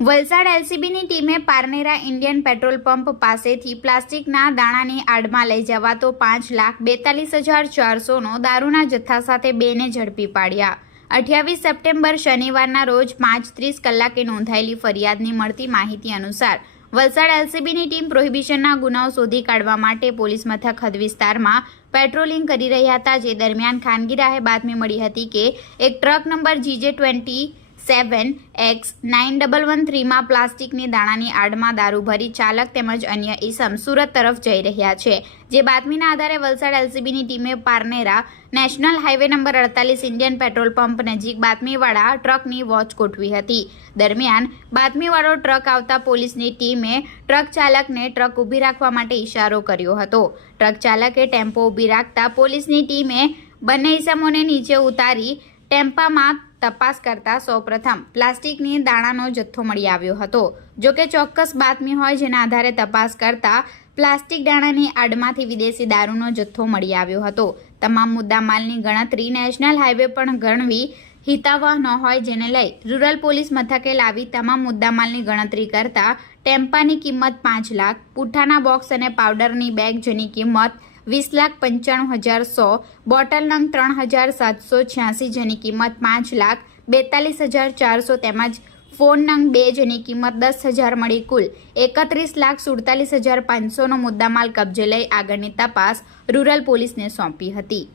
વલસાડ એલસીબીની ટીમે Parnera Indian petrol pump પાસેથી પ્લાસ્ટિકના દાણાની આડમાં લઈ જવાતો 5,42,400નો દારૂના જથ્થા સાથે બેને ઝડપી પાડ્યા। 28 સપ્ટેમ્બર શનિવારના રોજ 5:30 કલાકે નોંધાયેલી ફરિયાદની મળતી માહિતી અનુસાર વલસાડ એલસીબીની ટીમ પ્રોહિબિશનના ગુનાઓ શોધી કાઢવા માટે પોલીસ મથક હદ વિસ્તારમાં પેટ્રોલિંગ કરી રહ્યા હતા। જે દરમિયાન ખાનગી રાહે બાતમી મળી હતી કે એક ટ્રક નંબર GJ27X9113માં પ્લાસ્ટિકની દાણાની આડમાં દારૂ ભરી ચાલક તેમજ અન્ય ઈસમ સુરત તરફ જઈ રહ્યા છે। જે બાતમીના આધારે વલસાડ એલસીબીની ટીમે Parnera national highway number 48 Indian petrol pump નજીક બાતમીવાળા ટ્રકની વોચ ગોઠવી હતી। દરમિયાન બાતમીવાળો ટ્રક આવતા પોલીસની ટીમે ટ્રક ચાલકને ટ્રક ઊભી રાખવા માટે ઇશારો કર્યો હતો। ટ્રક ચાલકે ટેમ્પો ઊભી રાખતા પોલીસની ટીમે બંને ઈસમોને નીચે ઉતારી ટેમ્પામાં તપાસ કરતા સૌપ્રથમ પ્લાસ્ટિકની દાણાનો જથ્થો મળી આવ્યો હતો। જોકે ચોક્કસ બાતમી હોય જેના આધારે તપાસ કરતા પ્લાસ્ટિક દાણાની આડમાંથી વિદેશી દારૂનો જથ્થો મળી આવ્યો હતો। તમામ મુદ્દામાલની ગણતરી નેશનલ હાઈવે પણ ગણવી હિતાવહ ન હોય, જેને લઈ રૂરલ પોલીસ મથકે લાવી તમામ મુદ્દામાલની ગણતરી કરતા ટેમ્પાની કિંમત 5 લાખ, પુઠ્ઠાના બોક્સ અને પાવડરની બેગ જેની કિંમત 20,95,100, બોટલ નંગ 3,786 જેની કિંમત 5,42,400 તેમજ ફોન નંગ 2 જેની કિંમત 10,000 મળી કુલ 31,47,500નો મુદ્દામાલ કબજે લઈ આગળની તપાસ રૂરલ પોલીસને સોંપી હતી।